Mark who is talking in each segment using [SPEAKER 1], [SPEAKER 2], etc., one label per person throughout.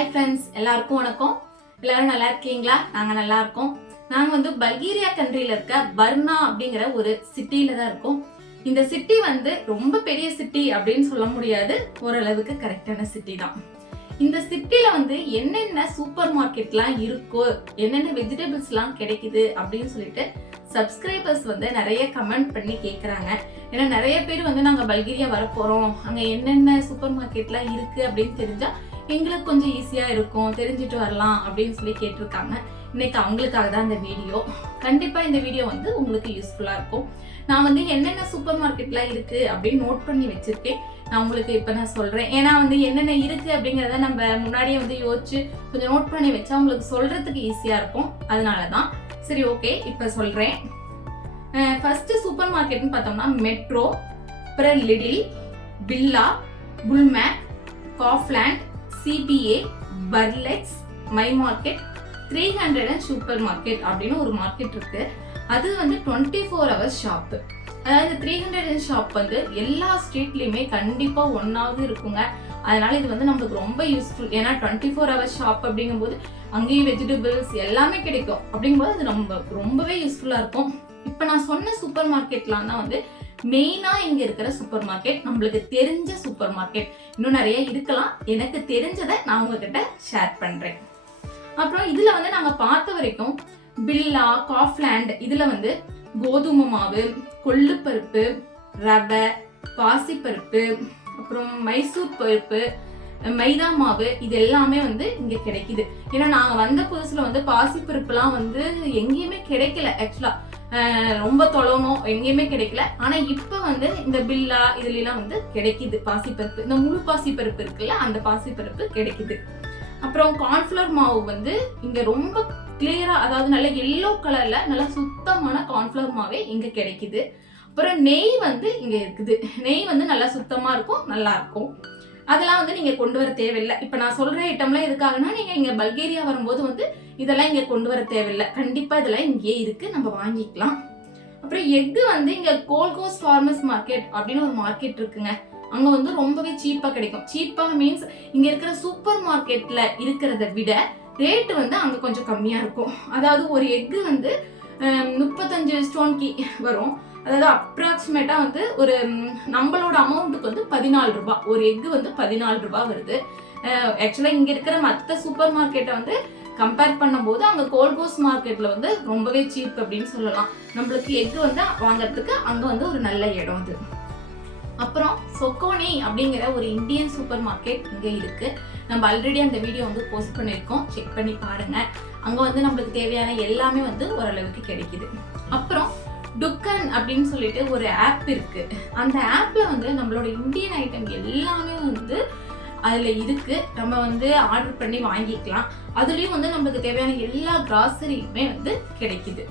[SPEAKER 1] Hi friends எல்லாருக்கும் வணக்கம். எல்லாரும் நல்லா இருக்கீங்களா? நாங்கள் நல்லா இருக்கோம். நாங்கள் வந்து பல்கேரியா கண்ட்ரியில் இருக்க பர்னா அப்படிங்கிற ஒரு சிட்டியில தான் இருக்கோம். இந்த சிட்டி வந்து ரொம்ப பெரிய சிட்டி அப்படின்னு சொல்ல முடியாது. ஓரளவுக்கு கரெக்டான சிட்டி தான். இந்த சிட்டியில வந்து என்னென்ன சூப்பர் மார்க்கெட்லாம் இருக்கோ என்னென்ன வெஜிடபிள்ஸ்லாம் கிடைக்குது அப்படின்னு சொல்லிட்டு சப்ஸ்கிரைபர்ஸ் வந்து நிறைய கமெண்ட் பண்ணி கேட்குறாங்க ஏன்னா நிறைய பேர் வந்து நாங்கள் பல்கேரியா வரப்போகிறோம் அங்கே என்னென்ன சூப்பர் மார்க்கெட்லாம் இருக்குது அப்படின்னு தெரிஞ்சால் எங்களுக்கு கொஞ்சம் ஈஸியாக இருக்கும். தெரிஞ்சுட்டு வரலாம் அப்படின்னு சொல்லி கேட்டிருக்காங்க. இன்னைக்கு அவங்களுக்காக தான் இந்த வீடியோ. கண்டிப்பாக இந்த வீடியோ வந்து உங்களுக்கு யூஸ்ஃபுல்லாக இருக்கும். நான் வந்து என்னென்ன சூப்பர் மார்க்கெட்லாம் இருக்குது அப்படின்னு நோட் பண்ணி வச்சுருக்கேன். நான் உங்களுக்கு இப்போ நான் சொல்கிறேன் ஏன்னா வந்து என்னென்ன இருக்குது அப்படிங்கிறத நம்ம முன்னாடியே வந்து யோசிச்சு கொஞ்சம் நோட் பண்ணி வச்சா உங்களுக்கு சொல்கிறதுக்கு ஈஸியாக இருக்கும். அதனால தான் சரி ஓகே இப்போ சொல்கிறேன் ஃபஸ்ட்டு சூப்பர் மார்க்கெட்னு பார்த்தோம்னா மெட்ரோ அப்புறம் லிடில் பில்லா புல்மேக் Kaufland CBA பர்லெக்ஸ் my market three hundred and super market அப்படின்னு ஒரு மார்க்கெட் இருக்குது அது வந்து டுவெண்ட்டி ஃபோர் ஹவர்ஸ் ஷாப்பு அதாவது த்ரீ ஹண்ட்ரட் ஷாப் வந்து எல்லா ஸ்ட்ரீட்லேயுமே கண்டிப்பாக ஒன்றாவது இருக்குங்க. அதனால இது வந்து நம்மளுக்கு ரொம்ப யூஸ்ஃபுல் ஏன்னா டுவெண்ட்டி ஃபோர் ஹவர்ஸ் ஷாப் அப்படிங்கும்போது அங்கேயும் வெஜிடபிள்ஸ் எல்லாமே கிடைக்கும். அப்படிங்கும்போது அது நம்ம ரொம்பவே யூஸ்ஃபுல்லாக இருக்கும். இப்போ நான் சொன்ன சூப்பர் மார்க்கெட்லாம் தான் வந்து மெயினாக இங்கே இருக்கிற சூப்பர் மார்க்கெட் நம்மளுக்கு தெரிஞ்ச சூப்பர் மார்க்கெட் இன்னும் நிறைய இருக்கலாம். எனக்கு தெரிஞ்சதை நான் உங்ககிட்ட ஷேர் பண்ணுறேன் அப்புறம் இதில் வந்து நாங்கள் பார்த்த வரைக்கும் பில்லா காஃப்லேண்ட் இதில் வந்து கோதுமை மாவு கொள்ளுப்பருப்பு ரவை பாசிப்பருப்பு அப்புறம் மைசூர் பருப்பு மைதா மாவு இது எல்லாமே வந்து இங்கே கிடைக்குது. ஏன்னா நாங்கள் வந்த புதுசில் வந்து பாசிப்பருப்புலாம் வந்து எங்கேயுமே கிடைக்கல ஆக்சுவலாக ரொம்ப தொலைணும் எங்கேயுமே கிடைக்கல. ஆனால் இப்போ வந்து இந்த பில்லா இதுலாம் வந்து கிடைக்குது பாசிப்பருப்பு. இந்த முழு பாசிப்பருப்பு இருக்குல்ல அந்த பாசிப்பருப்பு கிடைக்குது. அப்புறம் கார்ன்ஃபிளவர் மாவு வந்து இங்கே ரொம்ப கிளியராக அதாவது நல்ல எல்லோ கலரில் நல்ல சுத்தமான கார்ன்ஃப்ளவர் மாவே கிடைக்குது. அப்புறம் நெய் வந்து இங்கே இருக்குது. நெய் வந்து நல்லா சுத்தமாக இருக்கும் நல்லா இருக்கும். அதெல்லாம் வந்து நீங்கள் கொண்டு வர தேவையில்லை. இப்போ நான் சொல்கிற ஐட்டம்லாம் எதுக்காகனா நீங்கள் இங்கே பல்கேரியா வரும்போது வந்து இதெல்லாம் இங்கே கொண்டு வர தேவையில்லை. கண்டிப்பாக இதெல்லாம் இங்கேயே இருக்குது நம்ம வாங்கிக்கலாம். அப்புறம் எக்கு வந்து இங்கே கோல்கோஸ் ஃபார்மர்ஸ் மார்க்கெட் அப்படின்னு ஒரு மார்க்கெட் இருக்குங்க. அங்கே வந்து ரொம்பவே சீப்பாக கிடைக்கும். சீப்பாக மீன்ஸ் இங்கே இருக்கிற சூப்பர் மார்க்கெட்டில் இருக்கிறத விட ரேட்டு வந்து அங்கே கொஞ்சம் கம்மியாக இருக்கும். அதாவது ஒரு எக்கு வந்து முப்பத்தஞ்சு ஸ்டோன்கி வரும். அதாவது அப்ராக்சிமேட்டாக வந்து ஒரு நம்மளோட அமௌண்ட்டுக்கு வந்து பதினாலு ரூபா. ஒரு எக்கு வந்து பதினாலு ரூபாய் வருது. ஆக்சுவலாக இங்கே இருக்கிற மற்ற சூப்பர் மார்க்கெட்டை வந்து கம்பேர் பண்ணும்போது அங்கே கோல்கோஸ் மார்க்கெட்டில் வந்து ரொம்பவே சீப் அப்படின்னு சொல்லலாம். நம்மளுக்கு எக்கு வந்து வாங்குறதுக்கு அங்கே வந்து ஒரு நல்ல இடம் அது. அப்புறம் சொக்கோனி அப்படிங்கிற ஒரு இந்தியன் சூப்பர் மார்க்கெட் இங்கே இருக்கு. நம்ம ஆல்ரெடி அந்த வீடியோ வந்து போஸ்ட் பண்ணியிருக்கோம். செக் பண்ணி பாருங்க. அங்கே வந்து நம்மளுக்கு தேவையான எல்லாமே வந்து ஓரளவுக்கு கிடைக்குது. அப்புறம் டுக்கன் அப்படின்னு சொல்லிட்டு ஒரு ஆப் இருக்கு. அந்த ஆப்ல வந்து நம்மளோட இந்தியன் ஐட்டம் எல்லாமே வந்து அதில் இருக்கு. நம்ம வந்து ஆர்டர் பண்ணி வாங்கிக்கலாம். அதுலேயும் வந்து நம்மளுக்கு தேவையான எல்லா கிராசரியுமே வந்து கிடைக்குது.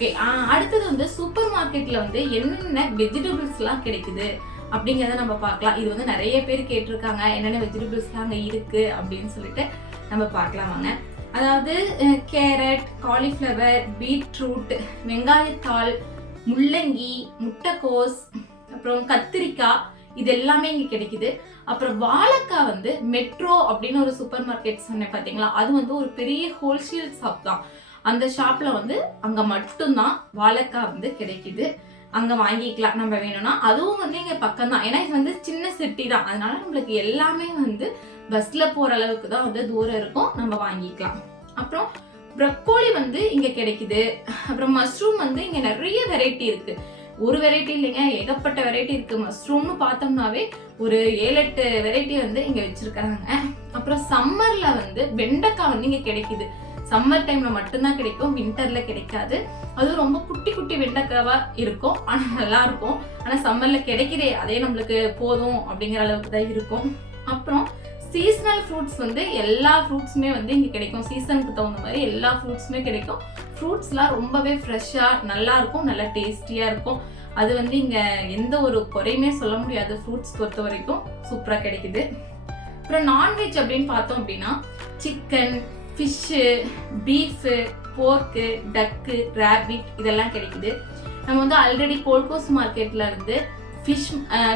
[SPEAKER 1] ஓகே அடுத்தது வந்து சூப்பர் மார்க்கெட்ல வந்து என்னென்ன வெஜிடபிள்ஸ்லாம் கிடைக்குது அப்படிங்கிறத நம்ம பார்க்கலாம். இது வந்து நிறைய பேர் கேட்டிருக்காங்க என்னென்ன வெஜிடபிள்ஸ்லாம் அங்கே இருக்குது அப்படின்னு சொல்லிட்டு நம்ம பார்க்கலாம் வாங்க. அதாவது கேரட் காலிஃப்ளவர் பீட்ரூட் வெங்காயத்தாள் முள்ளங்கி முட்டைக்கோஸ் அப்புறம் கத்திரிக்காய் இது எல்லாமே இங்கே கிடைக்குது. அப்புறம் வாழைக்காய் வந்து மெட்ரோ அப்படின்னு ஒரு சூப்பர் மார்க்கெட் சொன்னேன் பார்த்தீங்களா அது வந்து ஒரு பெரிய ஹோல்சேல் ஷாப் தான். அந்த ஷாப்ல வந்து அங்க மட்டும்தான் வாழைக்காய் வந்து கிடைக்குது. அங்க வாங்கிக்கலாம் நம்ம வேணும்னா. அதுவும் வந்து இங்க பக்கம் தான் ஏன்னா இது வந்து சின்ன சிட்டி தான். அதனால நம்மளுக்கு எல்லாமே வந்து பஸ்ல போற அளவுக்கு தான் வந்து தூரம் இருக்கும். நம்ம வாங்கிக்கலாம். அப்புறம் ப்ரக்கோலி வந்து இங்க கிடைக்குது. அப்புறம் மஷ்ரூம் வந்து இங்க நிறைய வெரைட்டி இருக்கு. ஒரு வெரைட்டி இல்லைங்க. ஏகப்பட்ட வெரைட்டி இருக்கு. மஷ்ரூம்னு பார்த்தோம்னாவே ஒரு ஏழு எட்டு வெரைட்டி வந்து இங்க வச்சிருக்காங்க. அப்புறம் சம்மர்ல வந்து வெண்டைக்காய் வந்து இங்க கிடைக்குது. சம்மர் டைம்ல மட்டும்தான் கிடைக்கும் வின்டர்ல கிடைக்காது. அதுவும் ரொம்ப குட்டி குட்டி வெண்டைக்காவா இருக்கும். ஆனால் நல்லா இருக்கும் சம்மரில் சம்மர்ல கிடைக்கிறே அதே நம்மளுக்கு போதும் அப்படிங்கிற அளவுக்கு தான் இருக்கும். அப்புறம் சீசனல் ஃப்ரூட்ஸ் வந்து எல்லா ஃப்ரூட்ஸுமே வந்து இங்கே கிடைக்கும். சீசனுக்கு தகுந்த மாதிரி எல்லா ஃப்ரூட்ஸுமே கிடைக்கும். ஃப்ரூட்ஸ்லாம் ரொம்பவே ஃப்ரெஷ்ஷாக நல்லா இருக்கும் நல்லா டேஸ்டியாக இருக்கும். அது வந்து இங்கே எந்த ஒரு குறையுமே சொல்ல முடியாது. ஃப்ரூட்ஸ் பொறுத்த வரைக்கும் சூப்பராக கிடைக்குது. அப்புறம் நான்வெஜ் அப்படின்னு பார்த்தோம் அப்படின்னா சிக்கன் ஃபிஷ்ஷு பீஃபு போர்க்கு டக்கு ரேபிட் இதெல்லாம் கிடைக்குது. நம்ம வந்து ஆல்ரெடி கோல்கோஸ் மார்க்கெட்டில் இருந்து ஃபிஷ்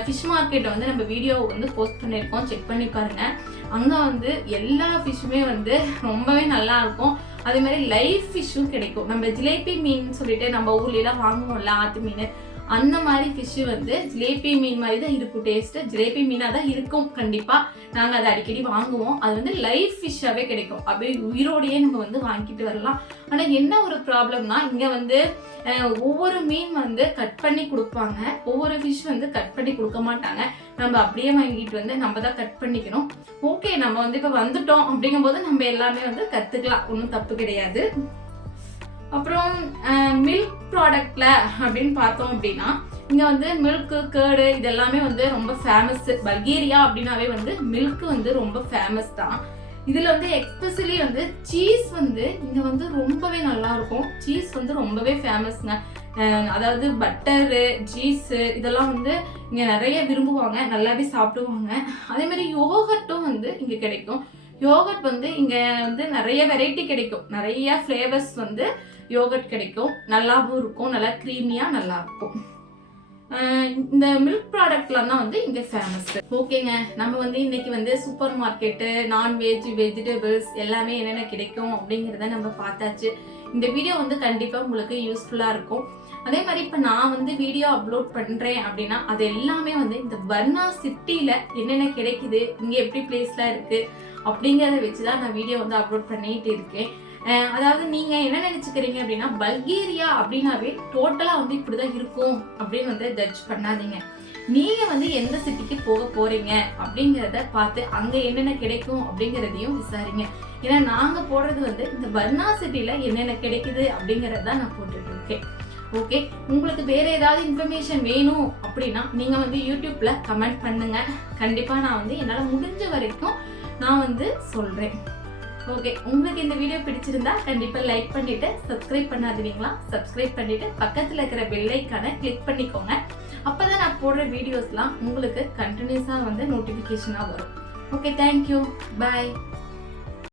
[SPEAKER 1] ஃபிஷ் மார்க்கெட்டை வந்து நம்ம வீடியோ வந்து போஸ்ட் பண்ணியிருக்கோம். செக் பண்ணி பாருங்கள் அங்கே வந்து எல்லா ஃபிஷ்ஷுமே வந்து ரொம்பவே நல்லா இருக்கும். அதே மாதிரி லைவ் ஃபிஷ்ஷும் கிடைக்கும். நம்ம ஜிலேபி மீன் சொல்லிட்டு நம்ம ஊர்லலாம் வாங்குவோம்ல ஆத்து மீன் அந்த மாதிரி ஃபிஷ்ஷு வந்து ஜிலேபி மீன் மாதிரி தான் இருக்கும். டேஸ்ட்டு ஜிலேபி மீனாக தான் இருக்கும். கண்டிப்பாக நாங்கள் அதை அடிக்கடி வாங்குவோம். அது வந்து லைஃப் ஃபிஷ்ஷாகவே கிடைக்கும். அப்படியே உயிரோடையே நம்ம வந்து வாங்கிட்டு வரலாம். ஆனால் என்ன ஒரு ப்ராப்ளம்னா இங்கே வந்து ஒவ்வொரு மீன் வந்து கட் பண்ணி கொடுப்பாங்க. ஒவ்வொரு ஃபிஷ் வந்து கட் பண்ணி கொடுக்க மாட்டாங்க. நம்ம அப்படியே வாங்கிட்டு வந்து நம்ம தான் கட் பண்ணிக்கணும். ஓகே நம்ம வந்து இப்போ வந்துட்டோம் அப்படிங்கும்போது நம்ம எல்லாமே வந்து கற்றுக்கலாம் ஒன்றும் தப்பு கிடையாது. அப்புறம் மில்க் ப்ராடக்ட்ல அப்படின்னு பார்த்தோம் அப்படின்னா இங்க வந்து மில்க்கு கேர்டு இது எல்லாமே வந்து ரொம்ப ஃபேமஸ் பல்கேரியா அப்படின்னாவே வந்து மில்க் வந்து ரொம்ப ஃபேமஸ் தான். இதுல வந்து எக்ஸ்பெஷலி வந்து சீஸ் வந்து இங்க வந்து ரொம்பவே நல்லா இருக்கும். சீஸ் வந்து ரொம்பவே ஃபேமஸ்ங்க அதாவது பட்டரு சீஸு இதெல்லாம் வந்து இங்கே நிறைய விரும்புவாங்க. நல்லாவே சாப்பிடுவாங்க. அதே மாதிரி யோகர்ட்டும் வந்து இங்கே கிடைக்கும். யோகட் வந்து இங்கே வந்து நிறைய வெரைட்டி கிடைக்கும். நிறைய ஃப்ளேவர்ஸ் வந்து யோகட் கிடைக்கும். நல்லாவும் இருக்கும். நல்லா க்ரீமியாக நல்லா இருக்கும். இந்த மில்க் ப்ராடக்ட்லாம் தான் வந்து இங்கே ஃபேமஸ் ஓகேங்க. நம்ம வந்து இன்னைக்கு வந்து சூப்பர் மார்க்கெட்டு நான்வெஜ் வெஜிடபிள்ஸ் எல்லாமே என்னென்ன கிடைக்கும் அப்படிங்கிறத நம்ம பார்த்தாச்சு. இந்த வீடியோ வந்து கண்டிப்பாக உங்களுக்கு யூஸ்ஃபுல்லாக இருக்கும். அதே மாதிரி இப்போ நான் வந்து வீடியோ அப்லோட் பண்ணுறேன் அப்படின்னா அது எல்லாமே வந்து இந்த பர்னா சிட்டியில் என்னென்ன கிடைக்குது இங்கே எப்படி பிளேஸ்லாம் இருக்குது அப்படிங்கிறத வச்சு தான் நான் வீடியோ வந்து அப்லோட் பண்ணிகிட்டு இருக்கேன். அதாவது நீங்க என்ன நினைச்சுக்கிறீங்க அப்படின்னா பல்கேரியா அப்படின்னாவே டோட்டலா வந்து இப்படிதான் இருக்கும் அப்படின்னு வந்து ஜட்ஜ் பண்ணாதீங்க. நீங்க வந்து எந்த சிட்டிக்கு போக போறீங்க அப்படிங்கறத பார்த்து அங்க என்னென்ன கிடைக்கும் அப்படிங்கறதையும் விசாரிங்க. ஏன்னா நாங்க போடுறது வந்து இந்த பர்னா சிட்டில என்னென்ன கிடைக்குது அப்படிங்கறத நான் போட்டுட்டு இருக்கேன். ஓகே உங்களுக்கு வேற ஏதாவது இன்ஃபர்மேஷன் வேணும் அப்படின்னா நீங்க வந்து யூடியூப்ல கமெண்ட் பண்ணுங்க. கண்டிப்பா நான் வந்து என்னால முடிஞ்ச வரைக்கும் நான் வந்து சொல்றேன். ஓகே உங்களுக்கு இந்த வீடியோ பிடிச்சிருந்தா கண்டிப்பா லைக் பண்ணிட்டு சப்ஸ்கிரைப் பண்ணாதீங்களா சப்ஸ்கிரைப் பண்ணிட்டு பக்கத்துல இருக்கிற பெல்லைக்கான கிளிக் பண்ணிக்கோங்க. அப்பதான் நான் போடுற வீடியோஸ்லாம் உங்களுக்கு கண்டினியூஸா வந்து நோட்டிபிகேஷனா வரும். Okay thank you bye